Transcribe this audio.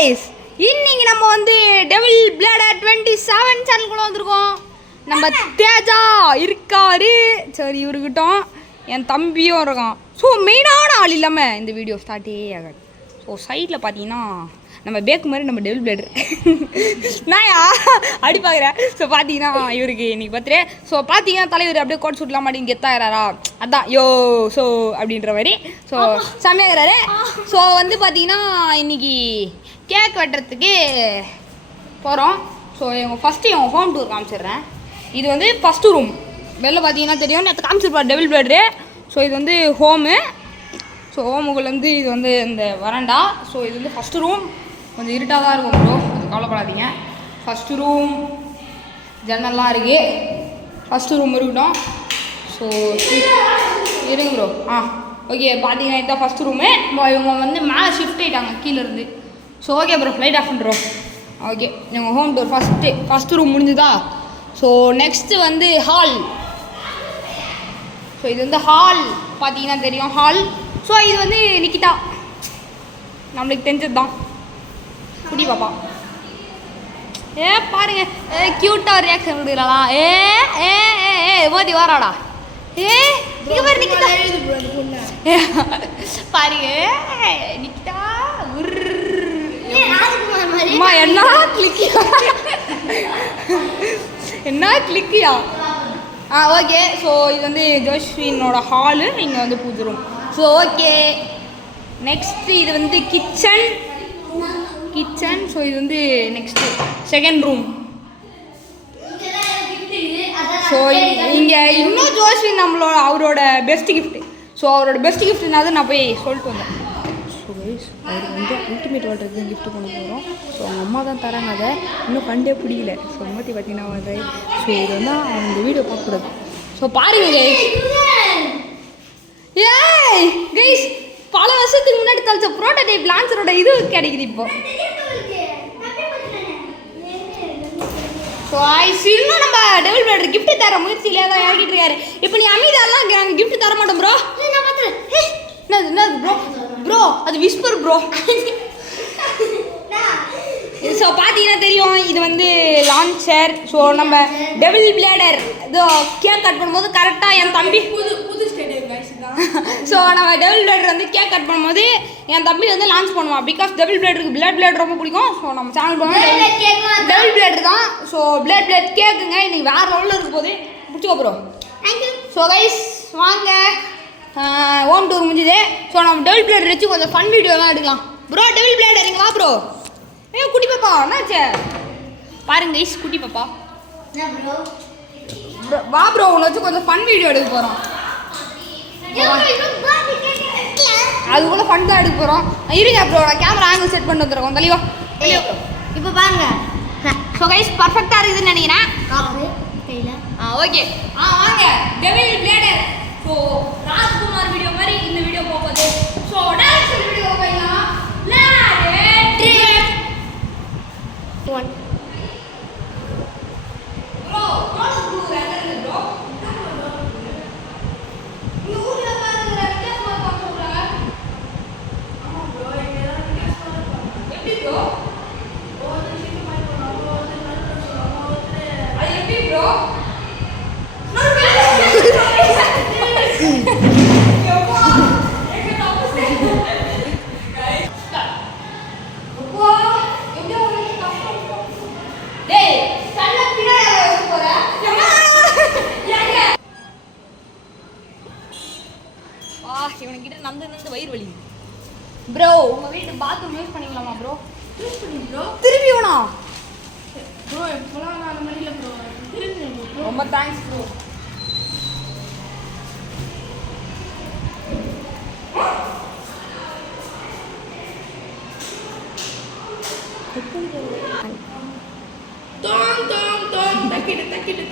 Guys, இன்னைக்கு நம்ம வந்து டெவில் பிளேடர் 27 சேனலுக்குள்ள வந்திருக்கோம். நம்ம தேஜா இருக்காரு. சரி, இவருக்கிட்டோம் என் தம்பியும் இருக்கான். ஸோ மெயினான ஆள் இல்லாமல் இந்த வீடியோ ஸ்டார்ட்டே ஆகாது. ஸோ சைடில் பார்த்தீங்கன்னா நம்ம பேக்கு மாதிரி நம்ம டெவில் பிளேடர் நாயா அடி பார்க்குறேன். ஸோ பார்த்தீங்கன்னா இவருக்கு இன்னைக்கு பர்த்டே. ஸோ பார்த்தீங்கன்னா தலைவர் அப்படியே கோட் சூட்லாம் மாட்டி கெத்தாகிறாரா, அதான் யோ ஸோ அப்படின்ற மாதிரி. ஸோ செம்மையாகிறாரு. ஸோ வந்து பார்த்தீங்கன்னா இன்னைக்கு கேக் வெட்டுறதுக்கு போகிறோம். ஸோ ஃபஸ்ட்டு எங்கள் ஹோம் டூர் காமிச்சிடுறேன். இது வந்து ஃபஸ்ட்டு ரூம். வெளில பார்த்தீங்கன்னா தெரியும், நேற்று காமிச்சிருப்பார் டெவில் பிளேடரு. ஸோ இது வந்து ஹோமு. ஸோ ஹோமுக்குள்ளேருந்து இது வந்து இந்த வராண்டா. ஸோ இது வந்து ஃபஸ்ட்டு ரூம். கொஞ்சம் இருட்டாக தான் இருக்கும் ப்ரோ, கொஞ்சம் கவலைப்படாதீங்க. ஃபஸ்ட்டு ரூம் ஜன்னல்லாம் இருக்குது. ஃபஸ்ட்டு ரூம் இருக்கட்டும். ஸோ இருங்க ப்ரோ. ஓகே, பார்த்தீங்கன்னா இதுதான் ஃபஸ்ட்டு ரூமு. இவங்க வந்து மேலே ஷிஃப்ட் ஆகிட்டாங்க கீழேருந்து. So okay bro, light off பண்ணுறோம். ஓகே, எங்கள் ஹோம் டூர் ஃபஸ்ட்டு ரூம் முடிஞ்சுதா. ஸோ நெக்ஸ்ட்டு வந்து ஹால். ஸோ இது வந்து ஹால் பார்த்தீங்கன்னா தெரியும், ஹால். ஸோ இது வந்து நிக்கிதா, நம்மளுக்கு தெரிஞ்சது தான், குடி பாப்பா. பாருங்க, க்யூட்டாக ரியாக்ஷன் கொடுக்குறாளா. மோதி வாராடா. இங்கே பாரு நிக்கிதா, பாருங்க நிக்கிதா. அம்மா என்ன கிளிக்கியா, என்ன கிளிக்கியா. ஓகே. ஸோ இது வந்து ஜோஸ்வினோட ஹாலு, இங்கே வந்து பூஜை ரூம். ஸோ ஓகே, நெக்ஸ்ட்டு இது வந்து கிச்சன். ஸோ இது வந்து நெக்ஸ்ட்டு செகண்ட் ரூம். ஸோ இங்கே இன்னும் ஜோஸ்வின் அவரோட பெஸ்ட் கிஃப்ட்டு. ஸோ அவரோட பெஸ்ட் கிஃப்ட்னா தான் நான் போய் சொல்லிட்டு வந்தேன். ஸோ கைஸ், அவருக்கு வந்து அல்டிமேட் வாட்டர் தான் கிஃப்ட் பண்ண போகிறோம். ஸோ அவங்க அம்மா தான் தராங்க, அதை இன்னும் கண்டே பிடிக்கல. ஸோ அம்மாத்தி பார்த்தீங்கன்னா வந்து ஸோ இது வந்து அவங்க வீடியோ பார்க்கக்கூடாது. ஸோ பாருங்க கைஸ். கைஸ், பல வருஷத்துக்கு முன்னாடி தளிச்ச ப்ரோட்டோடைப் லான்ச்சரோட இது கிடைக்குது இப்போ. ஸோ இன்னும் நம்ம டெவில் பிளேடர் கிஃப்ட் தர முயற்சியிலே தான் இறக்கிட்டு இருக்காரு. இப்போ நீ அமைதியெல்லாம் நாங்கள் கிஃப்ட் தர மாட்டோம் ப்ரோ. என்னது ப்ரோ? ப்ரோ அது விஸ்பர் ப்ரோ. ஸோ பார்த்தீங்கன்னா தெரியும், இது வந்து லான்ச்சர். ஸோ நம்ம டெவில் பிளேடர் இதோ கேக் கட் பண்ணும்போது கரெக்டாக என் தம்பி புது ஸ்டேடியம். ஸோ நம்ம டெவில் பிளேடர் வந்து கேக் கட் பண்ணும்போது என் தம்பி வந்து லான்ச் பண்ணுவான். பிகாஸ் டெவில் பிளேடருக்கு பிளேட் ரொம்ப பிடிக்கும். ஸோ நம்ம சேனல் பண்ணுவோம் டெவில் பிளேடர் தான். ஸோ பிளேட் கேக்குங்க இன்னைக்கு வேறு லெவலில் இருக்கும் போது பிடிச்சிக்கோ ப்ரோ. ஸோ கைஸ் வாங்க, ஹோம் டூர் முடிஞ்சுது. ஸோ நம்ம டெவில் பிளேடர் வச்சு கொஞ்சம் ஃபன் வீடியோலாம் எடுக்கலாம். ப்ரோ டெவில் பிளேடர் இங்கே வா ப்ரோ. குட்டி பாப்பா என்னாச்சு பாருங்க கைஸ், குட்டி பாப்பா வா ப்ரோ, உன்னை வச்சு கொஞ்சம் ஃபன் வீடியோ எடுக்க போகிறோம். அது கூட ஃபன் தான் எடுக்க போகிறோம். இருங்க ப்ரோ, நான் கேமரா ஆங்கிள் செட் பண்ணி வந்துடுறோம். தெளிவா இப்போ பாருங்க. ஸோ கைஸ் பர்ஃபெக்டாக இருக்குதுன்னு நினைக்கிறேன். ஓகே வாங்க devil bladder. So Rajkumar video மாதிரி இந்த வீடியோ போகுது. ஸோ டைரக்ஷன் வீடியோ போயிடலாம். ப்ரோ இவனுக்கிட்ட நந்து வயிறு வலி. ப்ரோ உங்கள் வீட்டு பாத்ரூம் யூஸ் பண்ணிக்கலாமா ப்ரோ? திரும்பி வேணா ப்ரோ, எப்போலாம் நான் அந்த மாதிரில ப்ரோ. ரொம்ப தேங்க்ஸ் ப்ரோ. தக்கிட்டு